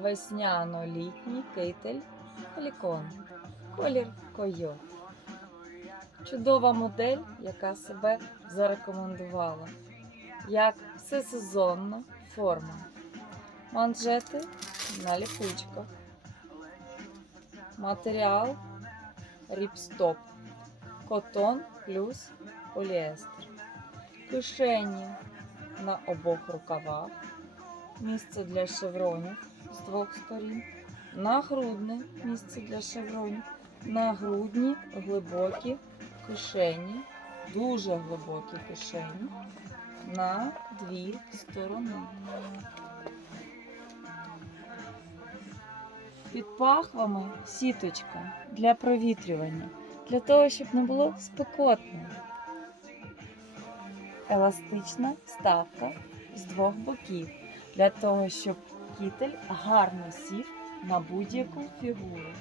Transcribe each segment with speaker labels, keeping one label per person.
Speaker 1: весняно-літній китель Лікон. Колір койот. Чудова модель, яка себе зарекомендувала. Як всесезонна форма. Манжети на ліпучках. Матеріал ріпстоп. Котон плюс поліестер. Кишені на обох рукавах. Місце для шевронів з двох сторін. Нагрудне місце для шевронів. Нагрудні глибокі кишені, дуже глибокі кишені на дві сторони. Під пахвами сіточка для провітрювання, для того, щоб не було спекотно. Еластична ставка з двох боків, для того, щоб кітель гарно сів на будь-яку фігуру.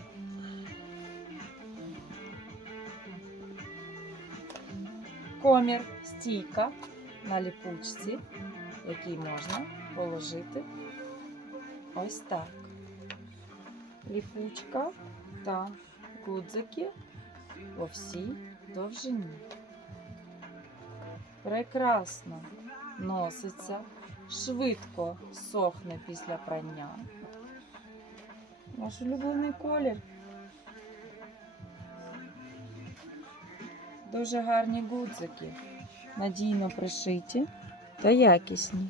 Speaker 1: Комір стійка на ліпучці, який можна положити ось так. Ліпучка та гудзики по всій довжині. Прекрасно носиться, швидко сохне після прання. Наш улюблений колір. Дуже гарні гудзики, надійно пришиті та якісні.